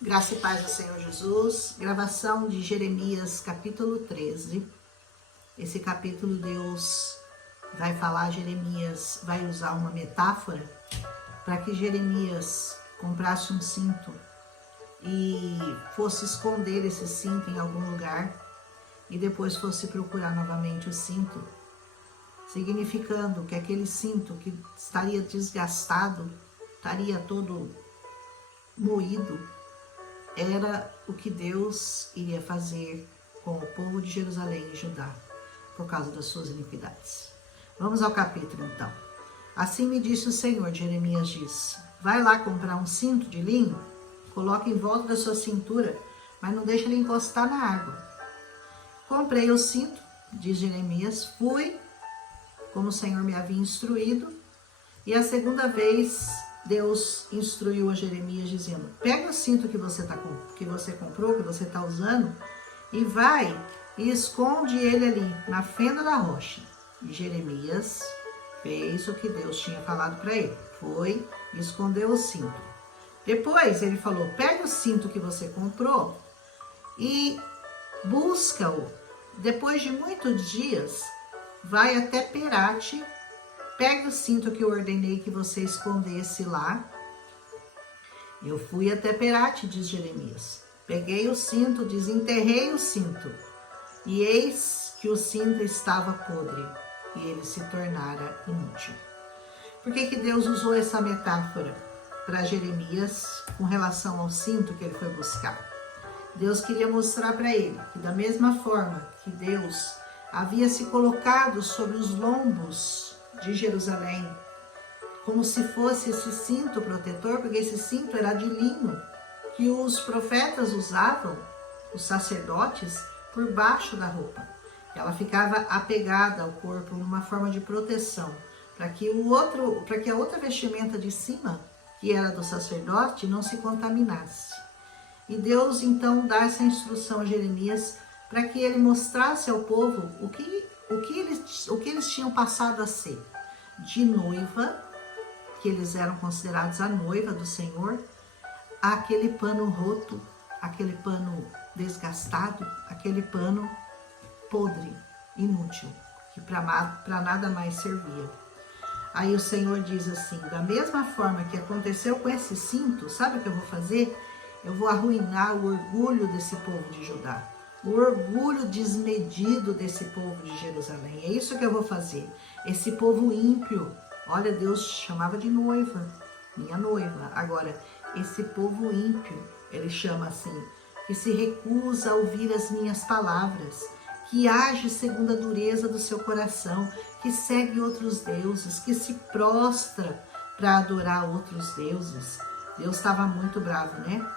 Graça e paz do Senhor Jesus. Gravação de Jeremias, capítulo 13. Esse capítulo Deus vai falar, Jeremias vai usar uma metáfora para que Jeremias comprasse um cinto e fosse esconder esse cinto em algum lugar e depois fosse procurar novamente o cinto, significando que aquele cinto que estaria desgastado, estaria todo moído, era o que Deus iria fazer com o povo de Jerusalém e Judá, por causa das suas iniquidades. Vamos ao capítulo então. Assim me disse o Senhor, Jeremias diz: vai lá comprar um cinto de linho, coloque em volta da sua cintura, mas não deixe ele encostar na água. Comprei o cinto, diz Jeremias, fui, como o Senhor me havia instruído, e a segunda vez Deus instruiu a Jeremias dizendo: pega o cinto que você comprou, que você está usando, e vai e esconde ele ali na fenda da rocha. E Jeremias fez o que Deus tinha falado para ele. Foi e escondeu o cinto. Depois ele falou: pega o cinto que você comprou e busca-o. Depois de muitos dias, vai até Perate. Pega o cinto que eu ordenei que você escondesse lá. Eu fui até Perate, diz Jeremias. Peguei o cinto, desenterrei o cinto. E eis que o cinto estava podre e ele se tornara inútil. Por que Deus usou essa metáfora para Jeremias com relação ao cinto que ele foi buscar? Deus queria mostrar para ele que da mesma forma que Deus havia se colocado sobre os lombos de Jerusalém, como se fosse esse cinto protetor, porque esse cinto era de linho que os profetas usavam, os sacerdotes, por baixo da roupa. Ela ficava apegada ao corpo numa forma de proteção, para que a outra vestimenta de cima, que era do sacerdote, não se contaminasse. E Deus então dá essa instrução a Jeremias para que ele mostrasse ao povo o que eles tinham passado a ser. De noiva, que eles eram considerados a noiva do Senhor, aquele pano roto, aquele pano desgastado, aquele pano podre, inútil, que para nada mais servia. Aí o Senhor diz assim: da mesma forma que aconteceu com esse cinto, sabe o que eu vou fazer? Eu vou arruinar o orgulho desse povo de Judá, o orgulho desmedido desse povo de Jerusalém. É isso que eu vou fazer. Esse povo ímpio, olha, Deus chamava de noiva, minha noiva. Agora, esse povo ímpio, ele chama assim, que se recusa a ouvir as minhas palavras, que age segundo a dureza do seu coração, que segue outros deuses, que se prostra para adorar outros deuses. Deus estava muito bravo, né?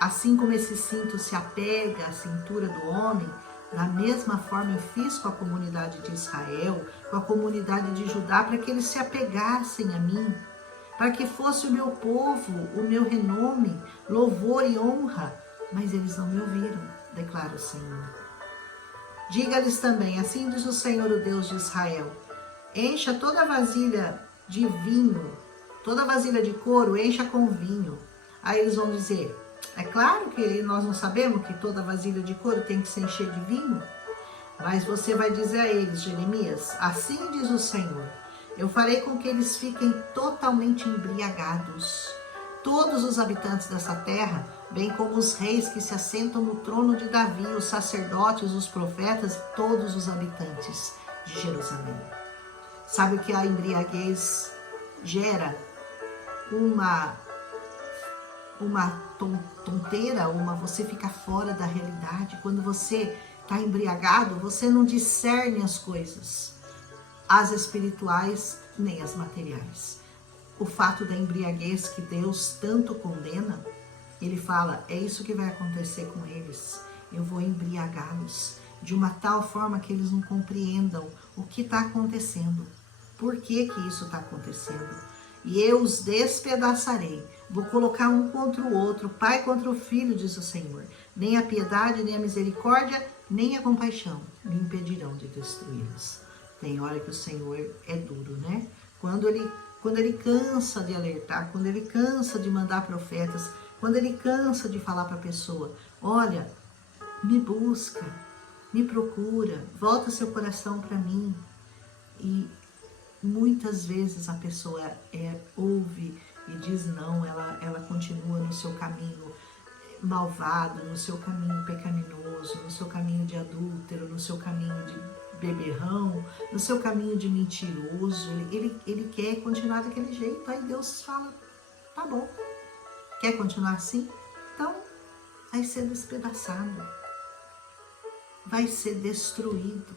Assim como esse cinto se apega à cintura do homem, da mesma forma eu fiz com a comunidade de Israel, com a comunidade de Judá, para que eles se apegassem a mim, para que fosse o meu povo, o meu renome, louvor e honra. Mas eles não me ouviram, declara o Senhor. Diga-lhes também: assim diz o Senhor, o Deus de Israel: encha toda a vasilha de vinho, toda a vasilha de couro, encha com vinho. Aí eles vão dizer: é claro que nós não sabemos que toda vasilha de couro tem que se encher de vinho. Mas você vai dizer a eles, Jeremias: assim diz o Senhor, eu farei com que eles fiquem totalmente embriagados. Todos os habitantes dessa terra, bem como os reis que se assentam no trono de Davi, os sacerdotes, os profetas, todos os habitantes de Jerusalém. Sabe o que a embriaguez gera? Uma tonteira, você fica fora da realidade. Quando você está embriagado, você não discerne as coisas, as espirituais nem as materiais. O fato da embriaguez que Deus tanto condena, ele fala: é isso que vai acontecer com eles. Eu vou embriagá-los de uma tal forma que eles não compreendam o que está acontecendo. Por que isso está acontecendo? E eu os despedaçarei. Vou colocar um contra o outro, pai contra o filho, diz o Senhor. Nem a piedade, nem a misericórdia, nem a compaixão me impedirão de destruí-los. Tem hora que o Senhor é duro, né? Quando ele cansa de alertar, quando ele cansa de mandar profetas, Quando ele cansa de falar para a pessoa, olha, me busca, me procura, volta seu coração para mim. E muitas vezes a pessoa ouve e diz não, ela continua no seu caminho malvado, no seu caminho pecaminoso, no seu caminho de adúltero, no seu caminho de beberrão, no seu caminho de mentiroso. Ele quer continuar daquele jeito. Aí Deus fala, tá bom, quer continuar assim? Então vai ser despedaçado, vai ser destruído,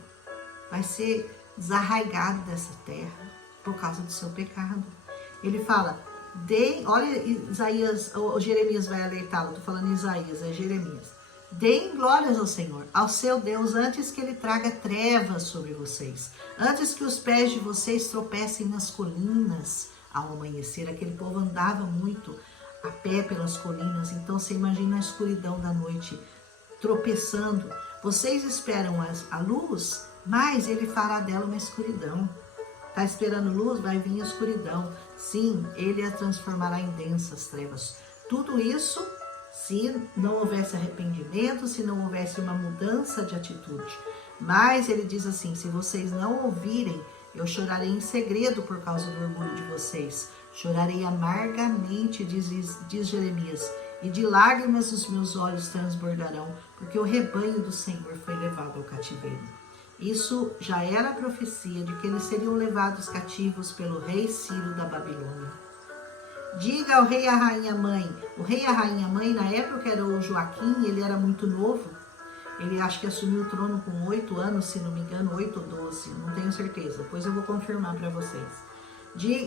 vai ser desarraigado dessa terra por causa do seu pecado. Ele fala, olha Isaías, ou Jeremias vai alertá-lo, estou falando Isaías, é Jeremias. Deem glórias ao Senhor, ao seu Deus, antes que ele traga trevas sobre vocês, antes que os pés de vocês tropecem nas colinas ao amanhecer. Aquele povo andava muito a pé pelas colinas, então você imagina a escuridão da noite, tropeçando. Vocês esperam a luz, mas ele fará dela uma escuridão. Está esperando luz? Vai vir escuridão. Sim, ele a transformará em densas trevas. Tudo isso se não houvesse arrependimento, se não houvesse uma mudança de atitude. Mas ele diz assim, se vocês não ouvirem, eu chorarei em segredo por causa do orgulho de vocês. Chorarei amargamente, diz Jeremias, e de lágrimas os meus olhos transbordarão, porque o rebanho do Senhor foi levado ao cativeiro. Isso já era a profecia de que eles seriam levados cativos pelo rei Ciro da Babilônia. Diga ao rei e à rainha mãe. O rei e a rainha mãe, na época, era o Joaquim, ele era muito novo. Ele acho que assumiu o trono com 8 anos, se não me engano, 8 ou 12, não tenho certeza. Depois eu vou confirmar para vocês.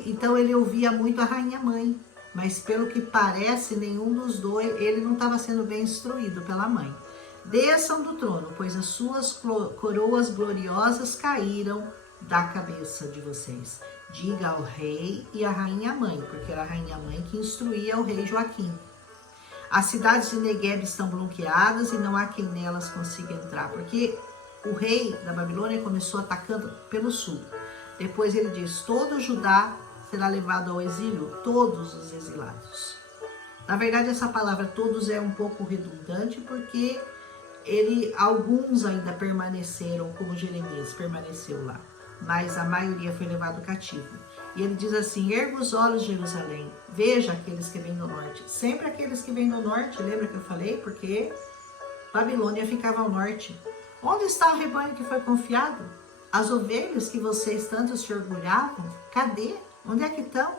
Então ele ouvia muito a rainha mãe, mas pelo que parece, nenhum dos dois, ele não estava sendo bem instruído pela mãe. Desçam do trono, pois as suas coroas gloriosas caíram da cabeça de vocês. Diga ao rei e à rainha mãe, porque era a rainha mãe que instruía o rei Joaquim. As cidades de Negueb estão bloqueadas e não há quem nelas consiga entrar, porque o rei da Babilônia começou atacando pelo sul. Depois ele diz, todo Judá será levado ao exílio, todos os exilados. Na verdade, essa palavra todos é um pouco redundante, porque alguns ainda permaneceram, como Jeremias permaneceu lá, mas a maioria foi levado cativo. E ele diz assim, erga os olhos, Jerusalém, veja aqueles que vêm do norte. Sempre aqueles que vêm do norte, lembra que eu falei? Porque Babilônia ficava ao norte. Onde está o rebanho que foi confiado? As ovelhas que vocês tanto se orgulhavam? Cadê? Onde é que estão?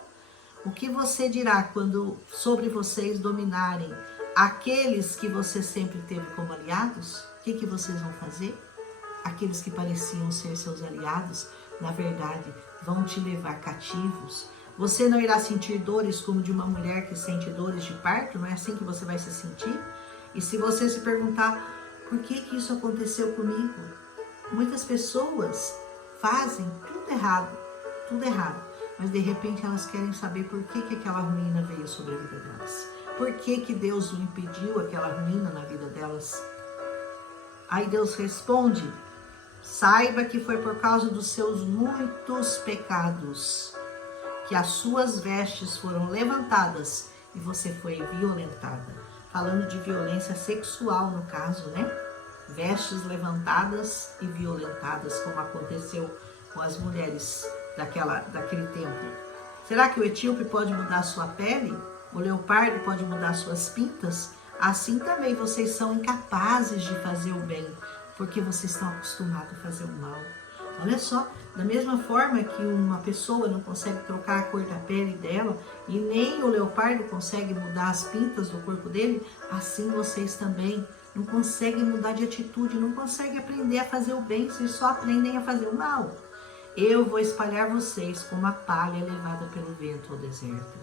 O que você dirá quando sobre vocês dominarem aqueles que você sempre teve como aliados? O que vocês vão fazer? Aqueles que pareciam ser seus aliados, na verdade, vão te levar cativos. Você não irá sentir dores como de uma mulher que sente dores de parto? Não é assim que você vai se sentir? E se você se perguntar, por que isso aconteceu comigo? Muitas pessoas fazem tudo errado, mas de repente elas querem saber por que aquela ruína veio sobre a vida delas. Por que Deus não impediu aquela ruína na vida delas? Aí Deus responde, saiba que foi por causa dos seus muitos pecados que as suas vestes foram levantadas e você foi violentada. Falando de violência sexual no caso, né? Vestes levantadas e violentadas, como aconteceu com as mulheres daquele tempo. Será que o etíope pode mudar sua pele? O leopardo pode mudar suas pintas? Assim também vocês são incapazes de fazer o bem, porque vocês estão acostumados a fazer o mal. Olha só, da mesma forma que uma pessoa não consegue trocar a cor da pele dela, e nem o leopardo consegue mudar as pintas do corpo dele, assim vocês também não conseguem mudar de atitude, não conseguem aprender a fazer o bem, vocês só aprendem a fazer o mal. Eu vou espalhar vocês como a palha levada pelo vento ao deserto.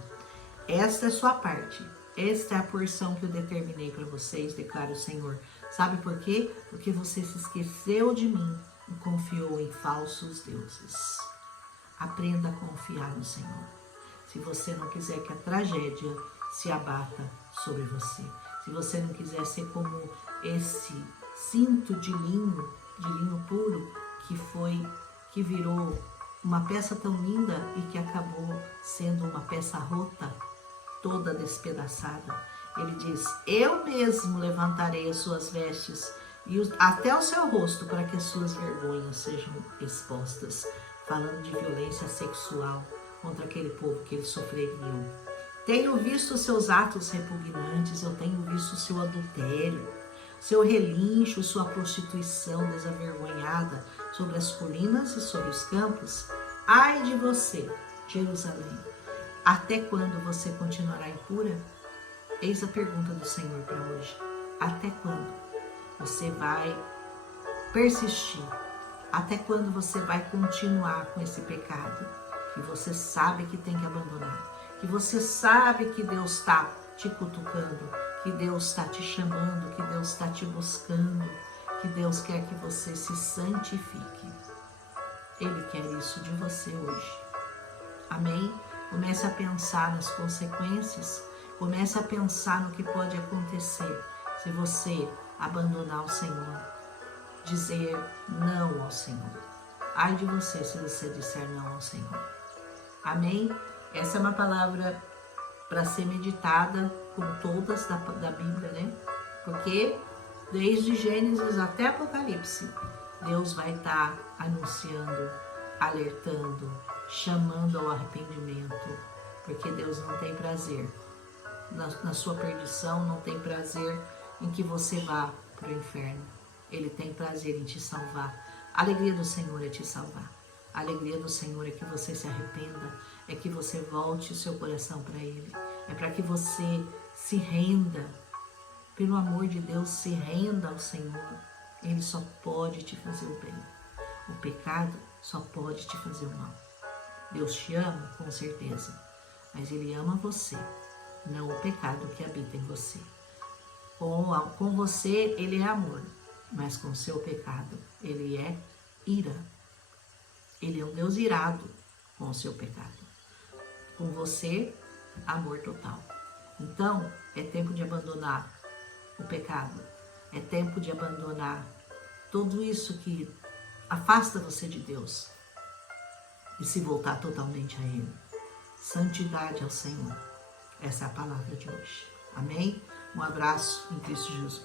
Esta é a sua parte. Esta é a porção que eu determinei para vocês, declara o Senhor. Sabe por quê? Porque você se esqueceu de mim e confiou em falsos deuses. Aprenda a confiar no Senhor. Se você não quiser que a tragédia se abata sobre você. Se você não quiser ser como esse cinto de linho puro, que virou uma peça tão linda e que acabou sendo uma peça rota, toda despedaçada. Ele diz: eu mesmo levantarei as suas vestes e até o seu rosto para que as suas vergonhas sejam expostas. Falando de violência sexual contra aquele povo que ele sofreriam. Tenho visto os seus atos repugnantes, eu tenho visto o seu adultério, seu relincho, sua prostituição desavergonhada sobre as colinas e sobre os campos. Ai de você, Jerusalém, até quando você continuará impura? Eis a pergunta do Senhor para hoje. Até quando você vai persistir? Até quando você vai continuar com esse pecado que você sabe que tem que abandonar? Que você sabe que Deus está te cutucando, que Deus está te chamando, que Deus está te buscando, que Deus quer que você se santifique. Ele quer isso de você hoje. Amém? Comece a pensar nas consequências, comece a pensar no que pode acontecer se você abandonar o Senhor, dizer não ao Senhor. Ai de você se você disser não ao Senhor. Amém? Essa é uma palavra para ser meditada, como todas da Bíblia, né? Porque desde Gênesis até Apocalipse, Deus vai estar anunciando, alertando, chamando ao arrependimento, porque Deus não tem prazer na sua perdição, não tem prazer em que você vá para o inferno. Ele tem prazer em te salvar. A alegria do Senhor é te salvar. A alegria do Senhor é que você se arrependa, é que você volte o seu coração para Ele. É para que você se renda, pelo amor de Deus, se renda ao Senhor. Ele só pode te fazer o bem. O pecado só pode te fazer o mal. Deus te ama, com certeza, mas Ele ama você, não o pecado que habita em você. Com você, Ele é amor, mas com seu pecado, Ele é ira. Ele é um Deus irado com o seu pecado. Com você, amor total. Então, é tempo de abandonar o pecado. É tempo de abandonar tudo isso que afasta você de Deus e se voltar totalmente a Ele. Santidade ao Senhor. Essa é a palavra de hoje. Amém? Um abraço em Cristo Jesus.